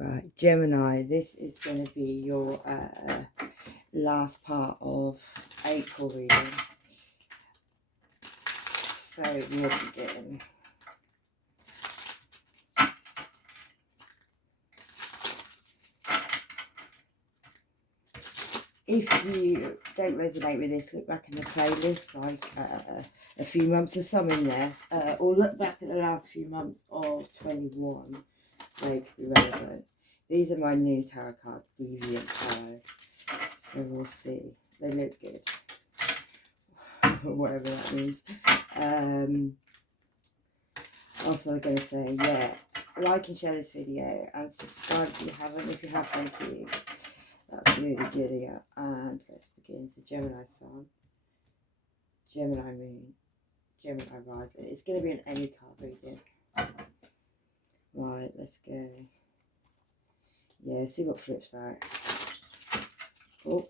Right, Gemini, this is going to be your last part of April reading. So we'll begin. If you don't resonate with this, look back in the playlist, like a few months of some in there, or look back at the last few months of 21. They could be relevant. These are my new tarot cards, deviant tarot. So we'll see. They look good. Whatever that means. Also, I'm going to say, yeah, like and share this video and subscribe if you haven't. If you have, thank you. That's really good here. And let's begin. So Gemini Sun, Gemini Moon, Gemini Rising. It's going to be an any card reading. Right, let's go. Yeah, see what flips out. Oh.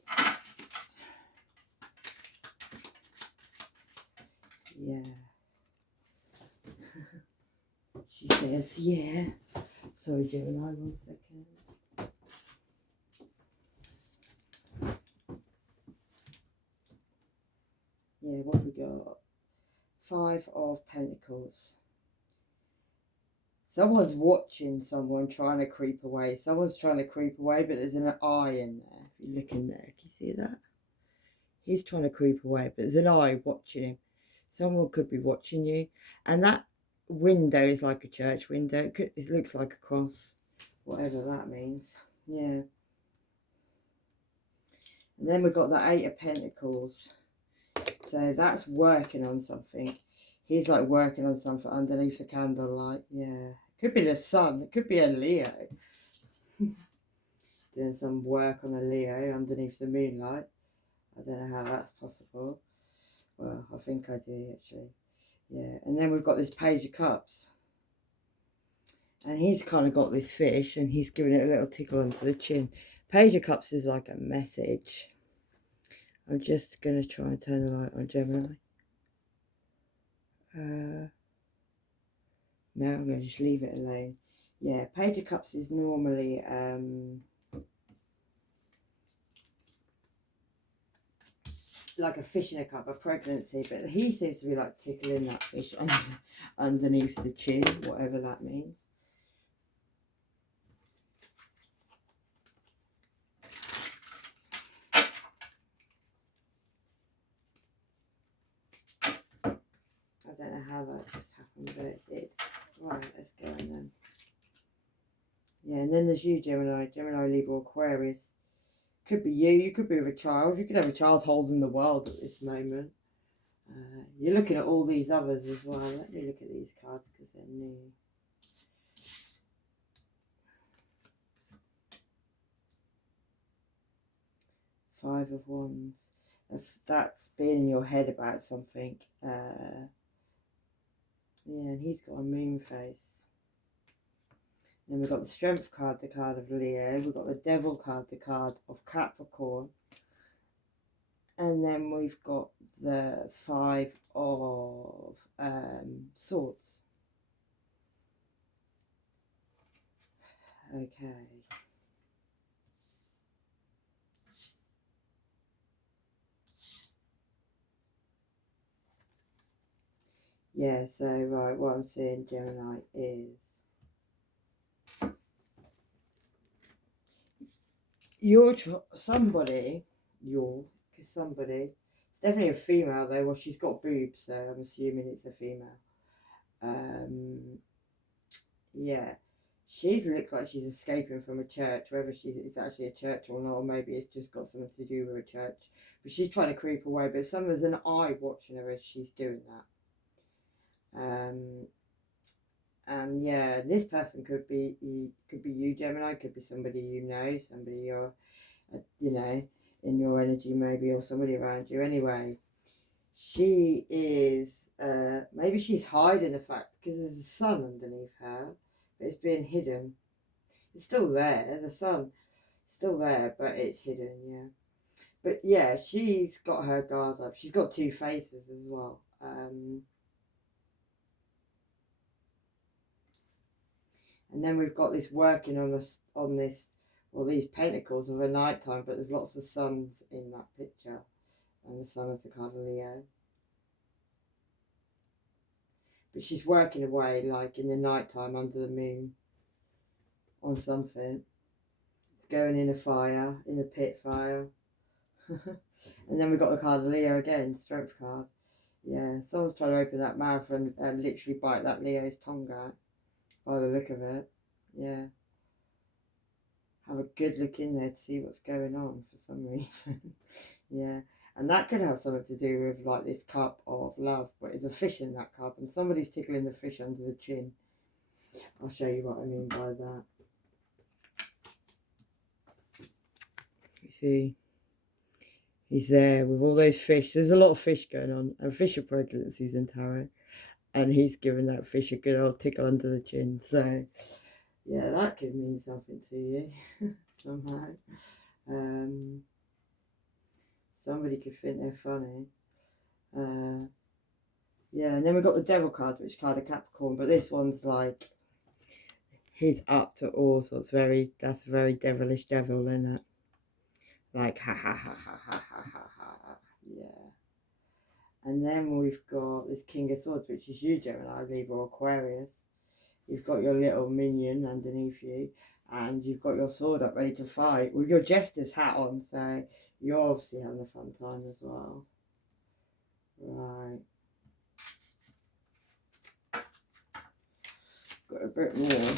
Yeah. She says, yeah. Sorry, Gemini, 1 second. Yeah, what have we got? 5 of Pentacles. Someone's watching someone trying to creep away. Someone's trying to creep away, but there's an eye in there. If you look in there, can you see that? He's trying to creep away, but there's an eye watching him. Someone could be watching you. And that window is like a church window. It looks like a cross, whatever that means. Yeah. And then we've got the 8 of Pentacles. So that's working on something. He's like working on something underneath the candlelight. Yeah. Could be the sun. It could be a Leo. Doing some work on a Leo underneath the moonlight. I don't know how that's possible. Well, I think I do actually. Yeah. And then we've got this Page of Cups. And he's kind of got this fish and he's giving it a little tickle under the chin. Page of Cups is like a message. I'm just going to try and turn the light on Gemini. No, I'm going to just leave it alone. Yeah, Page of Cups is normally like a fish in a cup, a pregnancy, but he seems to be like tickling that fish underneath the chin, whatever that means. I don't know how that just happened, but it did. Right, let's go on then. Yeah, and then there's you, Gemini, Libra, Aquarius. Could be you. You could be with a child. You could have a child holding the world at this moment. You're looking at all these others as well. Let me look at these cards because they're new. Five of Wands. That's being in your head about something. Yeah, and he's got a moon face. Then we've got the Strength card, the card of Leo. We've got the Devil card, the card of Capricorn. And then we've got the 5 of Swords. Okay. Yeah, so right, what I'm seeing, Gemini, is somebody, it's definitely a female though. Well, she's got boobs, so I'm assuming it's a female. Yeah, she looks like she's escaping from a church, whether it's actually a church or not, or maybe it's just got something to do with a church. But she's trying to creep away, but there's an eye watching her as she's doing that. And yeah, this person could be you, Gemini. Could be somebody you know, somebody you're, you know, in your energy maybe, or somebody around you. Anyway, she is maybe she's hiding the fact because there's a sun underneath her, but it's being hidden. It's still there. The sun still there, but it's hidden. Yeah, but yeah, she's got her guard up. She's got 2 faces as well. And then we've got this working on us on this, well, these pentacles of a nighttime, but there's lots of suns in that picture, and the sun is the card of Leo. But she's working away, like in the nighttime under the moon, on something. It's going in a fire, in a pit fire. And then we've got the card of Leo again, strength card. Yeah, someone's trying to open that mouth and literally bite that Leo's tongue out, by the look of it. Yeah. Have a good look in there to see what's going on for some reason. Yeah. And that could have something to do with like this cup of love, but it's a fish in that cup and somebody's tickling the fish under the chin. I'll show you what I mean by that. You see, he's there with all those fish. There's a lot of fish going on, and fish are pregnancies in tarot. And he's giving that fish a good old tickle under the chin. So, yeah, that could mean something to you somehow. Somebody could think they're funny. Yeah, and then we've got the Devil card, which card of Capricorn. But this one's like, he's up to all sorts. That's very devilish devil, isn't it? Like, ha ha ha ha ha ha ha ha. Yeah. And then we've got this King of Swords, which is you, Gemini, Libra, or Aquarius. You've got your little minion underneath you, and you've got your sword up ready to fight with your jester's hat on, so you're obviously having a fun time as well. Right. Got a bit more.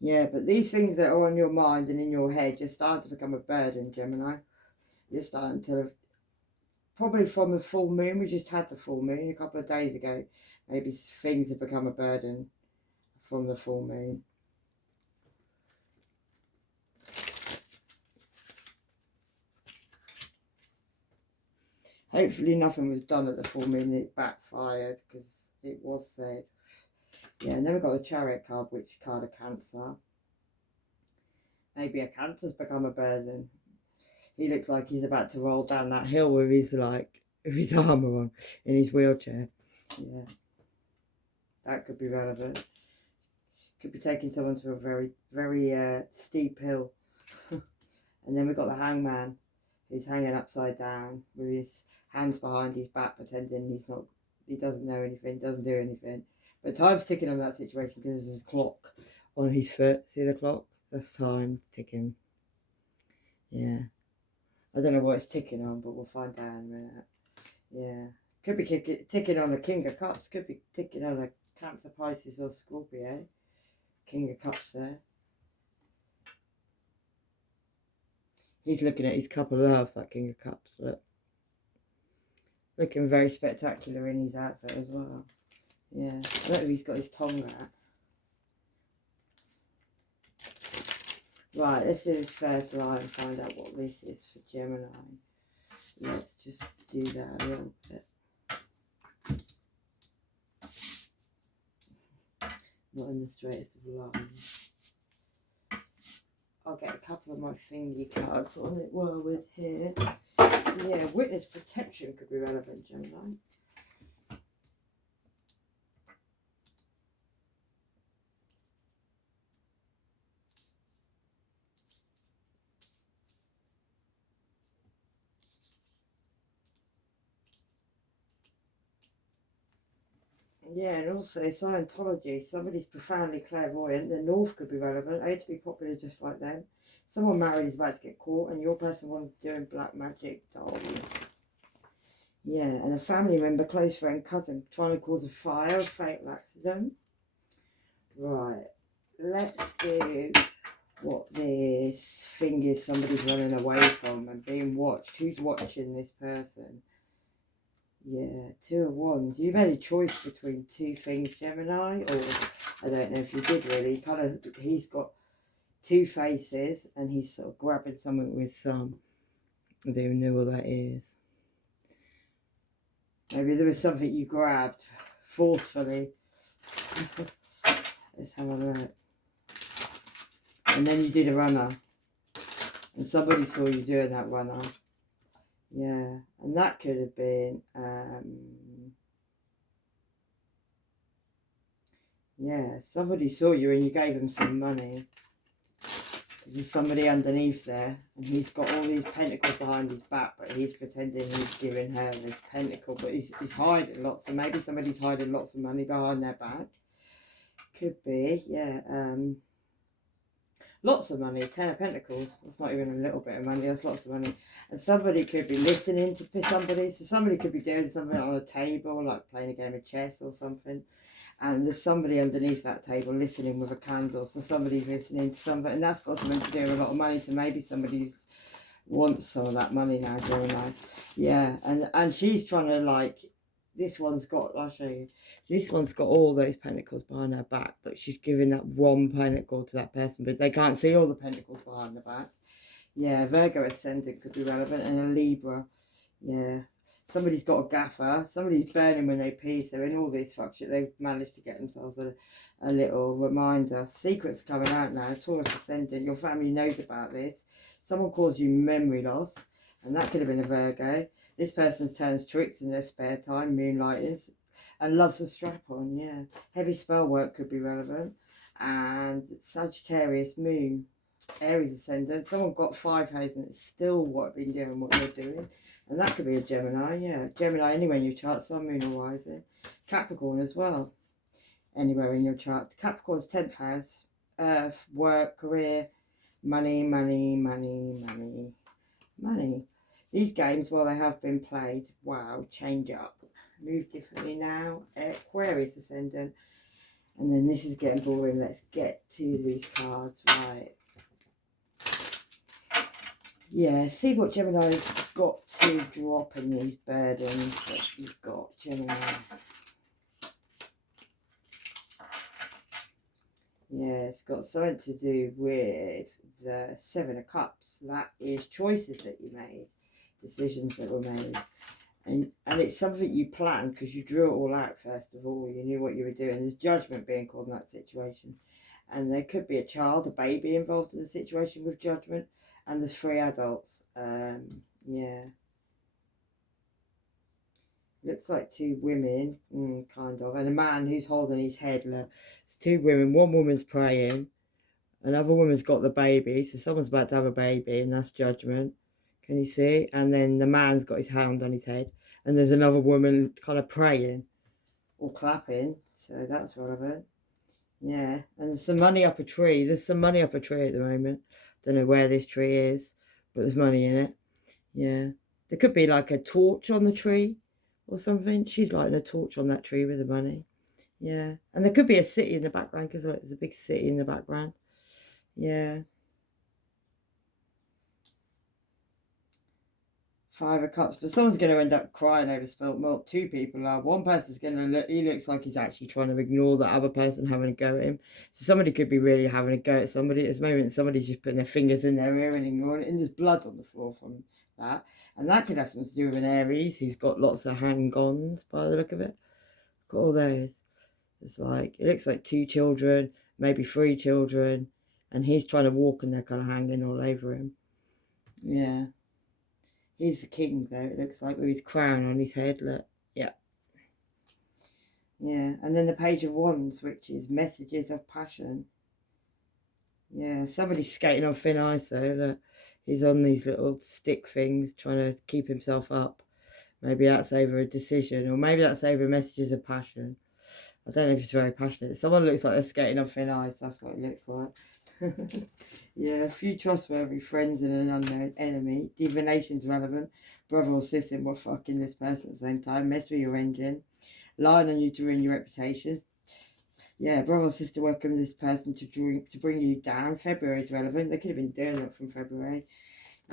Yeah, but these things that are on your mind and in your head, you're starting to become a burden, Gemini. You're starting to, probably from the full moon, we just had the full moon a couple of days ago. Maybe things have become a burden from the full moon. Hopefully nothing was done at the full moon, it backfired, because it was said. Yeah, and then we've got the Chariot card, which is card of Cancer. Maybe a Cancer's become a burden. He looks like he's about to roll down that hill with his armour on in his wheelchair. Yeah, that could be relevant. Could be taking someone to a very, very steep hill. And then we've got the Hangman, who's hanging upside down with his hands behind his back, pretending he doesn't know anything, doesn't do anything. But time's ticking on that situation because there's a clock on his foot. See the clock? That's time ticking. Yeah. I don't know what it's ticking on, but we'll find out in a minute. Yeah. Could be ticking on a King of Cups. Could be ticking on a Cancer, Pisces or Scorpio. King of Cups there. He's looking at his cup of love, that King of Cups. Look. Looking very spectacular in his outfit as well. Yeah. I don't know if he's got his tongue out. Right, let's do this first line and find out what this is for Gemini. Let's just do that a little bit. Not in the straightest of lines. I'll get a couple of my thingy cards on it while we're here. Yeah, witness protection could be relevant, Gemini. Yeah, and also Scientology. Somebody's profoundly clairvoyant. The North could be relevant. I hate to be popular just like them. Someone married is about to get caught, and your person wants doing black magic. Oh, yeah, and a family member, close friend, cousin, trying to cause a fire, a fatal accident. Right, let's do what this thing is somebody's running away from and being watched. Who's watching this person? Yeah, 2 of Wands. You made a choice between 2 things, Gemini, or I don't know if you did really. He's got 2 faces and he's sort of grabbing something with some. I don't even know what that is. Maybe there was something you grabbed forcefully. Let's have a look. And then you did a runner. And somebody saw you doing that runner. Yeah, and that could have been, yeah, somebody saw you and you gave them some money. There's somebody underneath there, and he's got all these pentacles behind his back, but he's pretending he's giving her this pentacle, but he's hiding lots, and maybe somebody's hiding lots of money behind their back. Could be, yeah. Lots of money, 10 of Pentacles. That's not even a little bit of money, that's lots of money. And somebody could be listening to somebody, so somebody could be doing something on a table, like playing a game of chess or something. And there's somebody underneath that table listening with a candle. So somebody's listening to somebody, and that's got something to do with a lot of money. So maybe somebody wants some of that money now, Gemini. Yeah, and she's trying to, like, this one's got, I'll show you. This one's got all those pentacles behind her back, but she's giving that one pentacle to that person, but they can't see all the pentacles behind the back. Yeah, Virgo ascendant could be relevant, and a Libra. Yeah. Somebody's got a gaffer. Somebody's burning when they pee. So in all this fuck shit, they've managed to get themselves a little reminder. Secrets coming out now. Taurus ascendant. Your family knows about this. Someone caused you memory loss. And that could have been a Virgo. This person turns tricks in their spare time. Moonlighters. And loves a strap-on. Yeah. Heavy spell work could be relevant. And Sagittarius moon. Aries ascendant. Someone got 5 hoes and it's still been doing what they're doing. And that could be a Gemini, yeah. Gemini anywhere in your chart, Sun, Moon or Rising. Capricorn as well, anywhere in your chart. Capricorn's 10th house. Earth, work, career, money, money, money, money, money. These games, well, they have been played. Wow, change up. Move differently now. Aquarius ascendant. And then this is getting boring. Let's get to these cards, right. Yeah, see what Gemini's got to drop in these burdens that you've got, Gemini. Yeah, it's got something to do with the 7 of Cups. That is choices that you made, decisions that were made. And it's something you planned because you drew it all out first of all. You knew what you were doing. There's judgment being called in that situation. And there could be a child, a baby involved in the situation with judgment. And there's 3 adults. Yeah. Looks like 2 women, kind of. And a man who's holding his head. Look. It's 2 women. One woman's praying. Another woman's got the baby. So someone's about to have a baby. And that's judgment. Can you see? And then the man's got his hand on his head. And there's another woman kind of praying. Or clapping. So that's relevant. Yeah. And there's some money up a tree. There's some money up a tree at the moment. Don't know where this tree is, but there's money in it. Yeah. There could be like a torch on the tree or something. She's lighting a torch on that tree with the money. Yeah. And there could be a city in the background because there's a big city in the background. Yeah. 5 of Cups. But someone's going to end up crying over spilt milk. 2 people are. One person's going to look, he looks like he's actually trying to ignore the other person having a go at him. So somebody could be really having a go at somebody. At this moment, somebody's just putting their fingers in their ear and ignoring it. And there's blood on the floor from that. And that could have something to do with an Aries who's got lots of hang-ons by the look of it. Got all those. It's like, it looks like 2 children, maybe 3 children. And he's trying to walk and they're kind of hanging all over him. Yeah. He's the king, though, it looks like, with his crown on his head, look. Yeah. Yeah, and then the Page of Wands, which is messages of passion. Yeah, somebody's skating on thin ice, though, look. He's on these little stick things, trying to keep himself up. Maybe that's over a decision, or maybe that's over messages of passion. I don't know if he's very passionate. Someone looks like they're skating on thin ice, that's what it looks like. Yeah, a few trustworthy friends and an unknown enemy. Divination's relevant. Brother or sister will fucking this person at the same time. Mess with your engine. Lying on you to ruin your reputation. Yeah, brother or sister welcome this person to bring you down. February's relevant. They could have been doing that from February.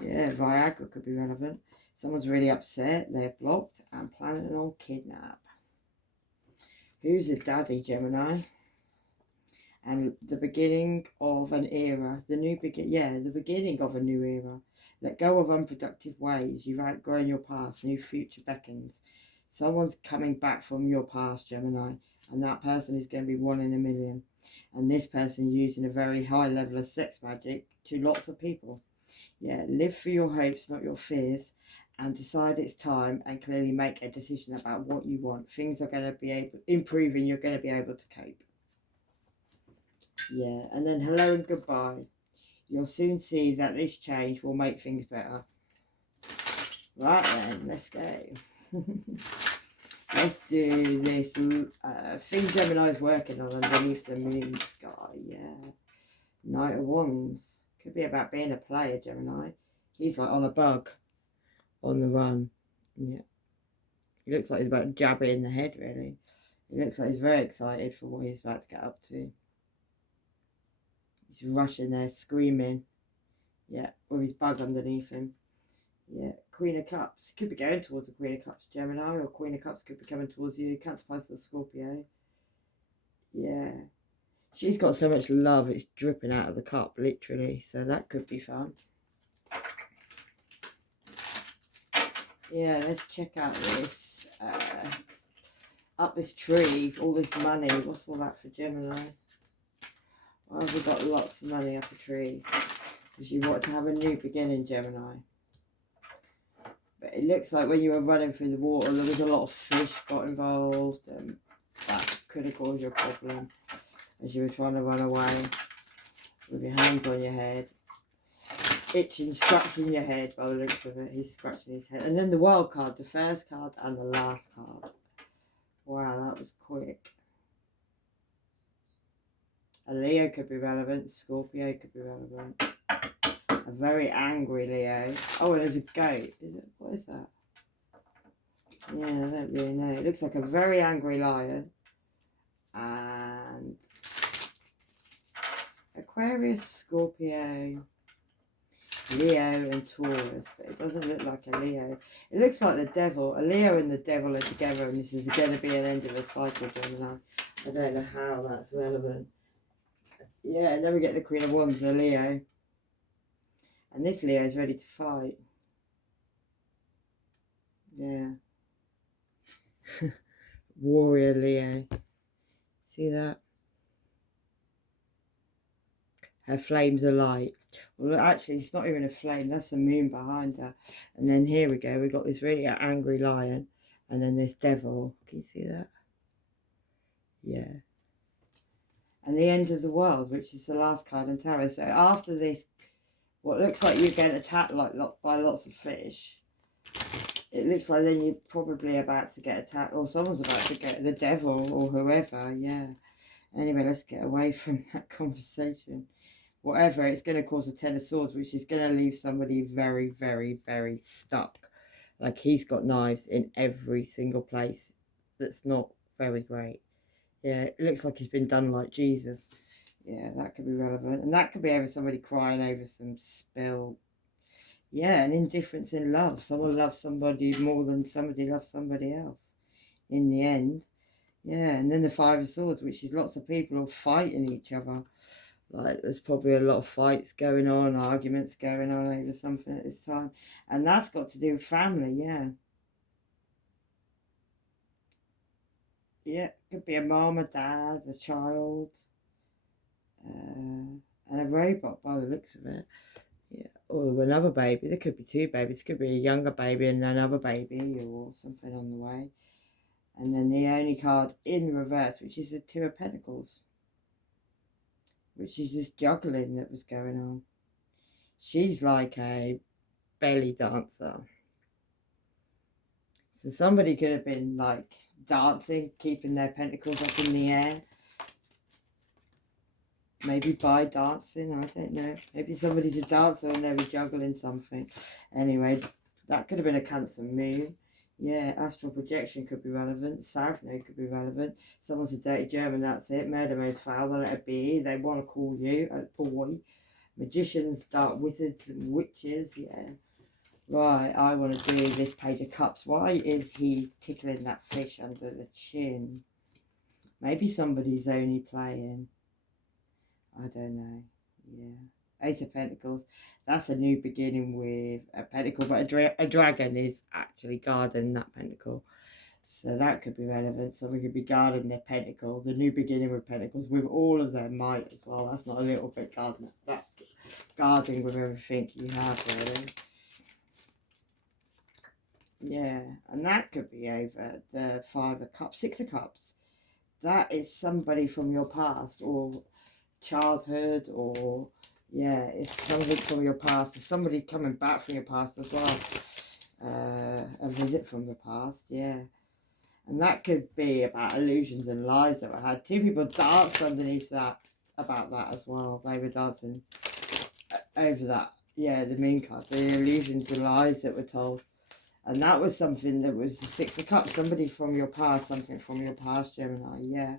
Yeah, Viagra could be relevant. Someone's really upset. They're blocked and planning on kidnap. Who's a daddy, Gemini? And the beginning of an era, the beginning of a new era. Let go of unproductive ways. You've outgrown your past. New future beckons. Someone's coming back from your past, Gemini, and that person is going to be 1 in a million. And this person is using a very high level of sex magic to lots of people. Yeah, live for your hopes, not your fears. and decide it's time and clearly make a decision about what you want. Things are going to be improving. You're going to be able to cope. Yeah, and then hello and goodbye. You'll soon see that this change will make things better. Right then, let's go. Let's do this thing Gemini's working on underneath the moon sky. Yeah. Knight of Wands. Could be about being a player, Gemini. He's like on a bug. On the run. Yeah. He looks like he's about to jab it in the head, really. He looks like he's very excited for what he's about to get up to. He's rushing there, screaming. Yeah, with his bug underneath him. Yeah, Queen of Cups. Could be going towards the Queen of Cups, Gemini, or Queen of Cups could be coming towards you. Cancer, Pisces, Scorpio. Yeah. She's got so much love, it's dripping out of the cup, literally. So that could be fun. Yeah, let's check out this. Up this tree, all this money. What's all that for Gemini? Why have we got lots of money up a tree? Because you want to have a new beginning, Gemini. But it looks like when you were running through the water, there was a lot of fish got involved, and that could have caused you a problem as you were trying to run away with your hands on your head. Itching, scratching your head by the looks of it. He's scratching his head. And then the wild card, the first card and the last card. Wow, that was quick. A Leo could be relevant. Scorpio could be relevant. A very angry Leo. Oh, and there's a goat. Is it? What is that? Yeah, I don't really know. It looks like a very angry lion. And Aquarius, Scorpio, Leo and Taurus, but it doesn't look like a Leo. It looks like the devil. A Leo and the devil are together, and this is going to be an end of a cycle, Gemini. I don't know how that's relevant. Yeah, and then we get the Queen of Wands, a Leo. And this Leo is ready to fight. Yeah. Warrior Leo. See that? Her flames are light. Well, actually, it's not even a flame. That's the moon behind her. And then here we go. We've got this really angry lion. And then this devil. Can you see that? Yeah. And the end of the world, which is the last card in tarot. So after this, what looks like you're getting attacked by lots of fish. It looks like then you're probably about to get attacked. Or someone's about to get the devil or whoever. Yeah. Anyway, let's get away from that conversation. Whatever, it's going to cause a Ten of Swords, which is going to leave somebody very, very, very stuck. Like he's got knives in every single place. That's not very great. Yeah, it looks like he's been done like Jesus. Yeah, that could be relevant. And that could be over somebody crying over some spill. Yeah, an indifference in love. Someone loves somebody more than somebody loves somebody else in the end. Yeah, and then the Five of Swords, which is lots of people all fighting each other. Like, there's probably a lot of fights going on, arguments going on over something at this time. And that's got to do with family, yeah. Yeah, could be a mom, a dad, a child, and a robot by the looks of it. Yeah, or another baby. There could be two babies. Could be a younger baby and another baby or something on the way. And then the only card in reverse, which is the Two of Pentacles, which is this juggling that was going on. She's like a belly dancer. So somebody could have been like dancing, keeping their pentacles up in the air. Maybe by dancing, I don't know. Maybe somebody's a dancer and they were juggling something. Anyway, that could have been a Cancer moon. Yeah, astral projection could be relevant. South node could be relevant. Someone's a dirty German, that's it. Murder mode's foul, they'll let it be. They want to call you a boy. Magicians, dark wizards and witches, yeah. Right, I want to do this Page of Cups. Why is he tickling that fish under the chin? Maybe somebody's only playing. I don't know. Yeah. Ace of Pentacles. That's a new beginning with a pentacle, but a dragon is actually guarding that pentacle. So that could be relevant. Somebody could be guarding their pentacle. The new beginning with pentacles with all of their might as well. That's not a little bit guarding. That's guarding with everything you have, really. Yeah, and that could be over the 5 of Cups, 6 of Cups. That is somebody from your past or childhood, or yeah, it's something from your past. There's somebody coming back from your past as well. A visit from the past, yeah. And that could be about illusions and lies that were had. 2 people danced underneath that, about that as well. They were dancing over that. Yeah, the moon card, the illusions and lies that were told. And that was something that was the 6 of Cups. Somebody from your past, something from your past, Gemini, yeah.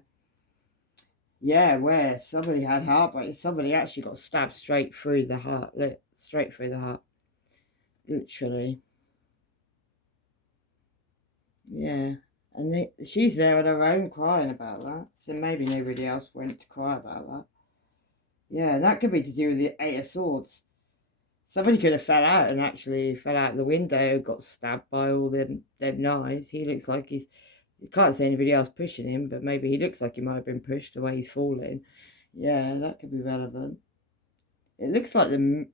Yeah, where somebody had heartbreak. Somebody actually got stabbed straight through the heart. Straight through the heart. Literally. Yeah. And she's there on her own crying about that. So maybe nobody else went to cry about that. Yeah, and that could be to do with the 8 of Swords. Somebody could have fell out and actually fell out the window, got stabbed by all them knives. He looks like you can't see anybody else pushing him, but maybe he looks like he might have been pushed the way he's falling. Yeah, that could be relevant. It looks like the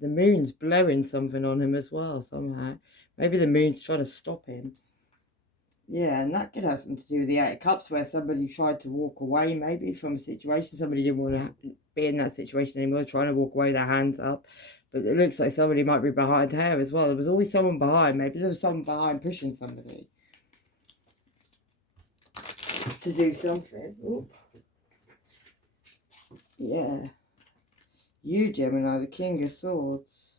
moon's blowing something on him as well, somehow. Maybe the moon's trying to stop him. Yeah, and that could have something to do with the 8 of Cups, where somebody tried to walk away, maybe, from a situation. Somebody didn't want to be in that situation anymore, trying to walk away, their hands up. But it looks like somebody might be behind her as well. There was always someone behind. Maybe there was someone behind pushing somebody to do something. Ooh. Yeah. You, Gemini, the King of Swords.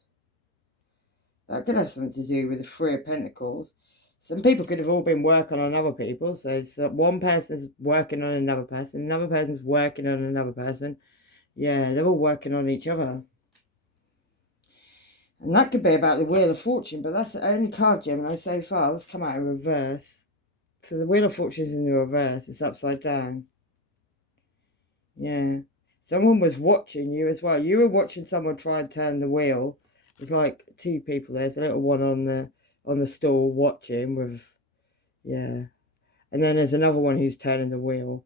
That could have something to do with the 3 of Pentacles. Some people could have all been working on other people. So one person's working on another person's working on another person. Yeah, they're all working on each other. And that could be about the Wheel of Fortune, but that's the only card, Gemini, so far. Let's come out in reverse. So the Wheel of Fortune is in the reverse. It's upside down. Yeah. Someone was watching you as well. You were watching someone try and turn the wheel. There's like 2 people. There's a little one on the stool watching with, yeah. And then there's another one who's turning the wheel,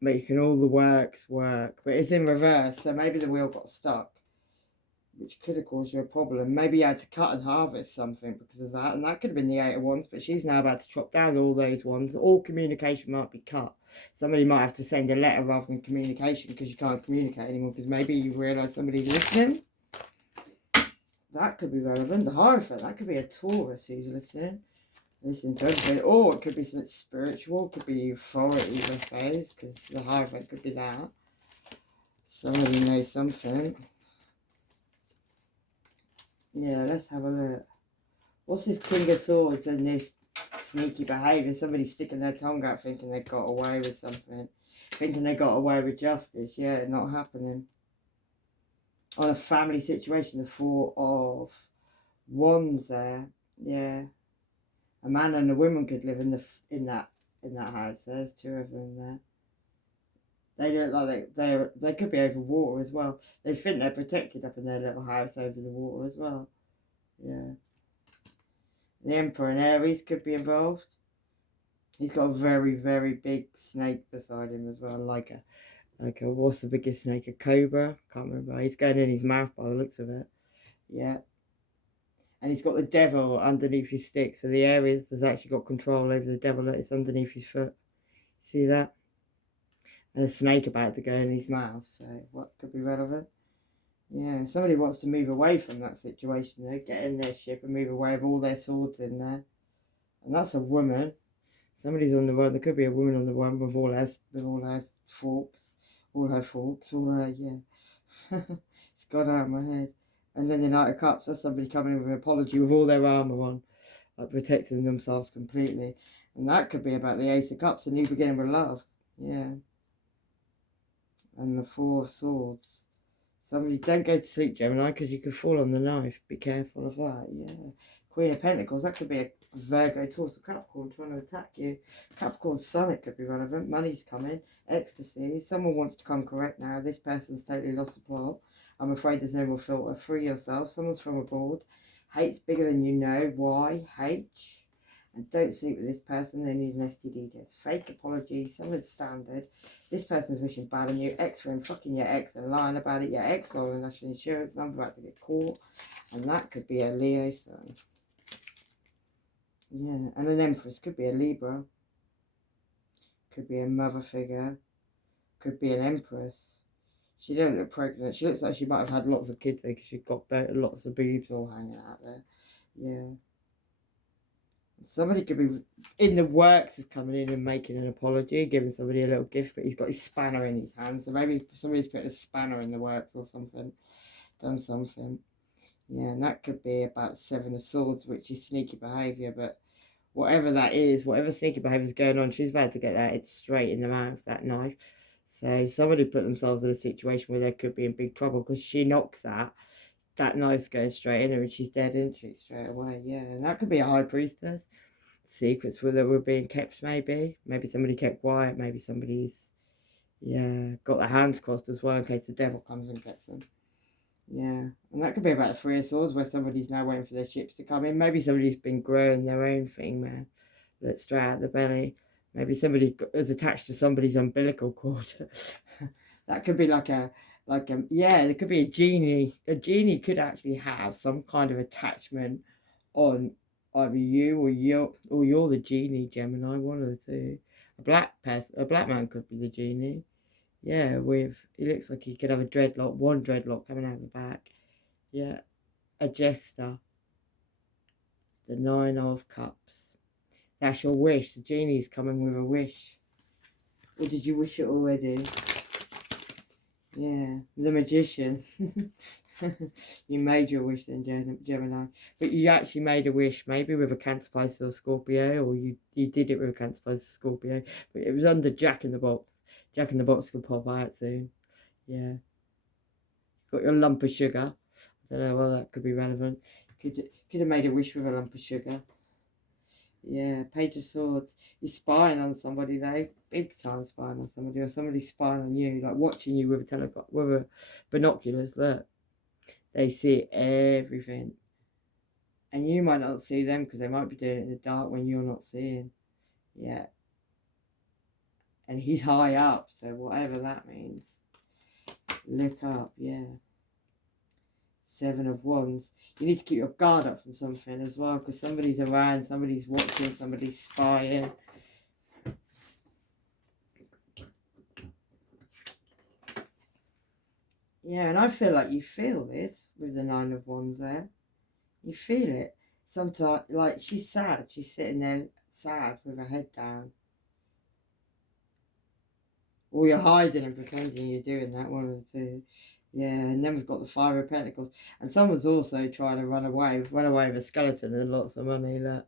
making all the works work. But it's in reverse, so maybe the wheel got stuck, which could have caused you a problem. Maybe you had to cut and harvest something because of that. And that could have been the 8 of Wands, but she's now about to chop down all those ones. All communication might be cut. Somebody might have to send a letter rather than communication because you can't communicate anymore because maybe you realise somebody's listening. That could be relevant. The Hierophant, that could be a Taurus who's listening. Listen to everything. Or it could be something spiritual. It could be authorities, I suppose, because the Hierophant could be that. Somebody knows something. Yeah, let's have a look. What's this King of Swords and this sneaky behaviour? Somebody sticking their tongue out thinking they got away with something. Thinking they got away with justice. Yeah, not happening. On a family situation, the 4 of Wands there. Yeah. A man and a woman could live in that house. There's 2 of them there. They look like they could be over water as well. They think they're protected up in their little house over the water as well. Yeah. The Emperor and Aries could be involved. He's got a very, very big snake beside him as well, like a what's the biggest snake? A cobra? Can't remember. He's going in his mouth by the looks of it. Yeah. And he's got the devil underneath his stick. So the Aries has actually got control over the devil that is underneath his foot. See that? And a snake about to go in his mouth. So what could be relevant? Yeah, somebody wants to move away from that situation. They get in their ship and move away with all their swords in there. And that's a woman. Somebody's on the run. There could be a woman on the run with all her forks. All her forks. All her, yeah. It's gone out of my head. And then the Knight of Cups. That's somebody coming in with an apology with all their armour on. Like protecting themselves completely. And that could be about the Ace of Cups. A new beginning with love. Yeah. And the 4 of Swords. Somebody, don't go to sleep, Gemini, because you could fall on the knife. Be careful of that, yeah. Queen of Pentacles, that could be a Virgo, Taurus, or Capricorn trying to attack you. Capricorn Sun, it could be relevant. Money's coming. Ecstasy. Someone wants to come correct now. This person's totally lost the plot. I'm afraid there's no more filter. Free yourself. Someone's from abroad. Hate's bigger than you know. Why? H. And don't sleep with this person. They need an STD test. Fake apology. Someone's standard. This person's wishing bad on you. Ex-friend fucking your ex and lying about it. Your ex or a national insurance number about to get caught. And that could be a Leo sun. Yeah, and an Empress could be a Libra, could be a mother figure, could be an Empress. She don't look pregnant. She looks like she might have had lots of kids there because she's got lots of boobs all hanging out there. Yeah. Somebody could be in the works of coming in and making an apology, giving somebody a little gift, but he's got his spanner in his hand. So maybe somebody's put a spanner in the works or something, done something. Yeah, and that could be about Seven of Swords, which is sneaky behaviour. But whatever that is, whatever sneaky behaviour is going on, she's about to get that straight in the mouth, that knife. So somebody put themselves in a situation where they could be in big trouble because she knocks that knife's going straight in her and she's dead, isn't she, straight away. Yeah, and that could be a high priestess. Secrets that were being kept, maybe somebody kept quiet, maybe somebody's got their hands crossed as well in case the devil comes and gets them. Yeah, and that could be about the Three of Swords where somebody's now waiting for their ships to come in. Maybe somebody's been growing their own thing, man. Let's straight out the belly. Maybe somebody is attached to somebody's umbilical cord. That could be like a there could be a genie. A genie could actually have some kind of attachment on either you or you're the genie, Gemini, one of the two. A black man could be the genie. Yeah, it looks like he could have one dreadlock coming out the back. Yeah, a jester. The Nine of Cups. That's your wish. The genie's coming with a wish. Or did you wish it already? Yeah, the Magician. You made your wish then, Gemini. But you actually made a wish, maybe with a Cancer, Pisces or Scorpio, or you did it with a Cancer, Pisces, Scorpio. But it was under Jack in the Box. Jack in the Box could pop out soon. Yeah. Got your lump of sugar. I don't know whether that could be relevant. Could have made a wish with a lump of sugar. Yeah, Page of Swords. You're spying on somebody though. Big time spying on somebody, or somebody's spying on you, like watching you with a binoculars. Look, they see everything. And you might not see them because they might be doing it in the dark when you're not seeing. Yeah. And he's high up, so whatever that means. Look up, yeah. Seven of Wands. You need to keep your guard up from something as well because somebody's around, somebody's watching, somebody's spying. Yeah, and I feel like you feel this with the Nine of Wands there. You feel it. Sometimes, like, she's sad. She's sitting there sad with her head down. Or you're hiding and pretending you're doing that, one of the two. Yeah, and then we've got the Five of Pentacles. And someone's also trying to run away with a skeleton and lots of money. Look.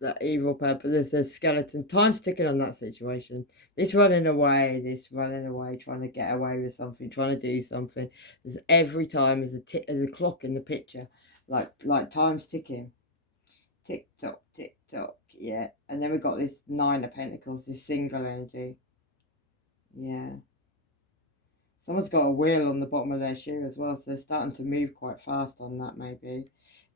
That evil purpose. There's a skeleton. Time's ticking on that situation. This running away, trying to get away with something, trying to do something. There's every time there's a clock in the picture, like time's ticking. Tick tock, tick tock. Yeah, and then we've got this Nine of Pentacles, this single energy. Yeah. Someone's got a wheel on the bottom of their shoe as well, so they're starting to move quite fast on that, maybe.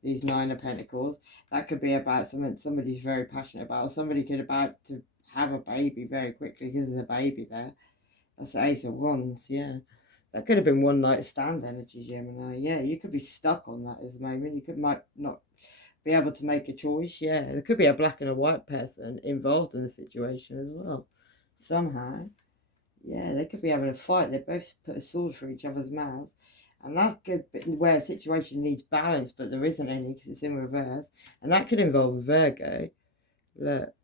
These Nine of Pentacles. That could be about something somebody's very passionate about, or somebody could about to have a baby very quickly because there's a baby there. That's the Ace of Wands, yeah. That could have been one night stand energy, Gemini. Yeah, you could be stuck on that at the moment. Might not be able to make a choice. Yeah, there could be a black and a white person involved in the situation as well, somehow. Yeah, they could be having a fight. They both put a sword through each other's mouths. And that's good where a situation needs balance, but there isn't any because it's in reverse. And that could involve a Virgo. Look.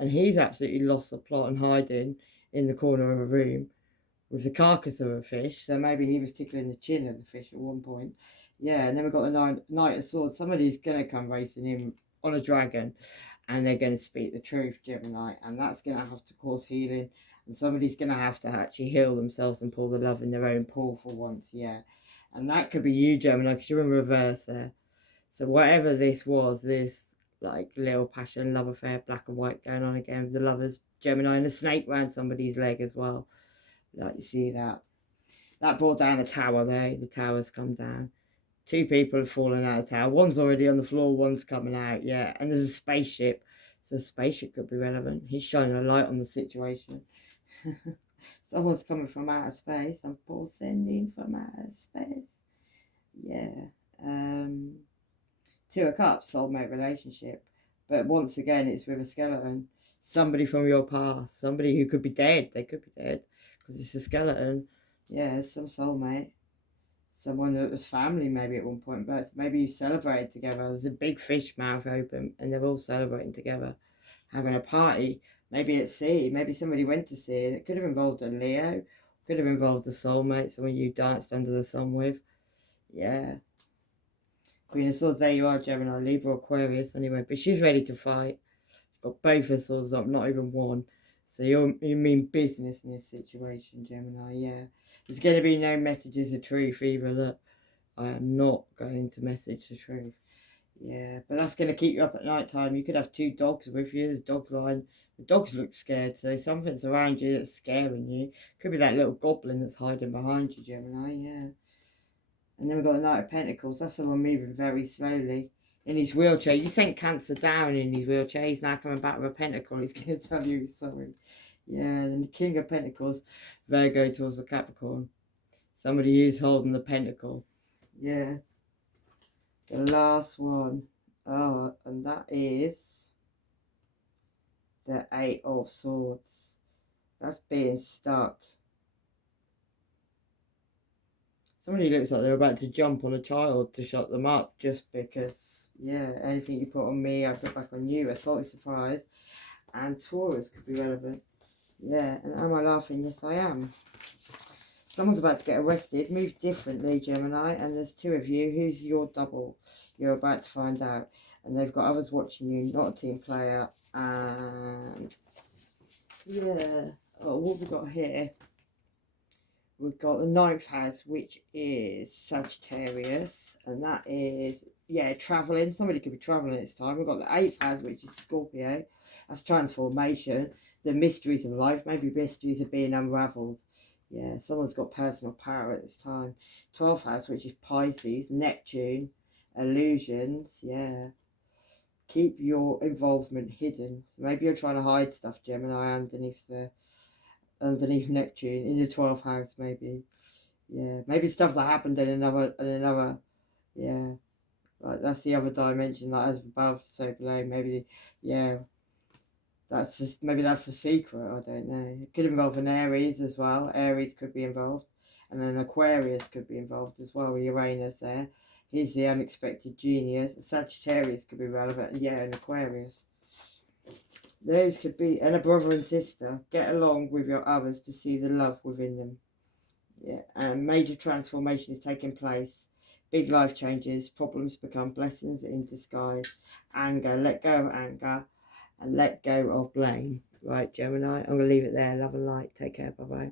And he's absolutely lost the plot and hiding in the corner of a room with the carcass of a fish. So maybe he was tickling the chin of the fish at one point. Yeah, and then we've got the Knight of Swords. Somebody's going to come racing in on a dragon and they're going to speak the truth, Gemini. And that's going to have to cause healing. And somebody's going to have to actually heal themselves and pull the love in their own pool for once, yeah. And that could be you, Gemini, because you're in reverse there. So whatever this was, this like little passion, love affair, black and white going on again with the lovers, Gemini, and a snake round somebody's leg as well. Like you see that. That brought down a tower there. The tower's come down. Two people have fallen out of the tower. One's already on the floor, one's coming out, yeah. And there's a spaceship. So a spaceship could be relevant. He's shining a light on the situation. Someone's coming from outer space. I'm sending from outer space. Yeah. Two of Cups, soulmate relationship. But once again, it's with a skeleton. Somebody from your past. Somebody who could be dead. They could be dead. Because it's a skeleton. Yeah, it's some soulmate. Someone that was family maybe at one point. But maybe you celebrated together. There's a big fish mouth open. And they're all celebrating together. Having a party. Maybe at sea. Maybe somebody went to sea. And it could have involved a Leo. Could have involved a soulmate. Someone you danced under the sun with. Yeah. Queen of Swords, there you are, Gemini, Libra, Aquarius, anyway. But she's ready to fight. She's got both her swords up, not even one. So you mean business in this situation, Gemini, yeah. There's going to be no messages of truth either. Look, I am not going to message the truth. Yeah, but that's going to keep you up at night time. You could have two dogs with you. There's a dog line. The dogs look scared, so something's around you that's scaring you. Could be that little goblin that's hiding behind you, Gemini, yeah. And then we've got the Knight of Pentacles. That's someone moving very slowly. In his wheelchair. You sent Cancer down in his wheelchair. He's now coming back with a pentacle. He's going to tell you he's sorry. Yeah, and the King of Pentacles. Virgo towards the Capricorn. Somebody who's holding the pentacle. Yeah. The last one. Oh, and that is the Eight of Swords. That's being stuck. Somebody looks like they're about to jump on a child to shut them up just because, yeah, anything you put on me, I put back on you. A salty surprise. And Taurus could be relevant. Yeah, and am I laughing? Yes, I am. Someone's about to get arrested. Move differently, Gemini. And there's two of you. Who's your double? You're about to find out. And they've got others watching you, not a team player. And, yeah. Oh, what have we got here? We've got the 9th house, which is Sagittarius, and that is, yeah, travelling. Somebody could be travelling this time. We've got the 8th house, which is Scorpio. That's transformation. The mysteries of life. Maybe mysteries are being unravelled. Yeah, someone's got personal power at this time. 12th house, which is Pisces, Neptune, illusions. Yeah. Keep your involvement hidden. So maybe you're trying to hide stuff, Gemini, underneath Neptune in the 12th house, maybe. Yeah, maybe stuff that happened in another, yeah, like that's the other dimension, like as above so below. Maybe, yeah, that's just, maybe that's the secret. I don't know. It could involve an Aries as well. Aries could be involved, and an Aquarius could be involved as well with Uranus there. He's the unexpected genius. Sagittarius could be relevant, yeah, an Aquarius. Those could be, and a brother and sister. Get along with your others to see the love within them. Yeah, and major transformation is taking place. Big life changes. Problems become blessings in disguise. Anger. Let go of anger. And let go of blame. Right, Gemini? I'm going to leave it there. Love and light. Take care. Bye-bye.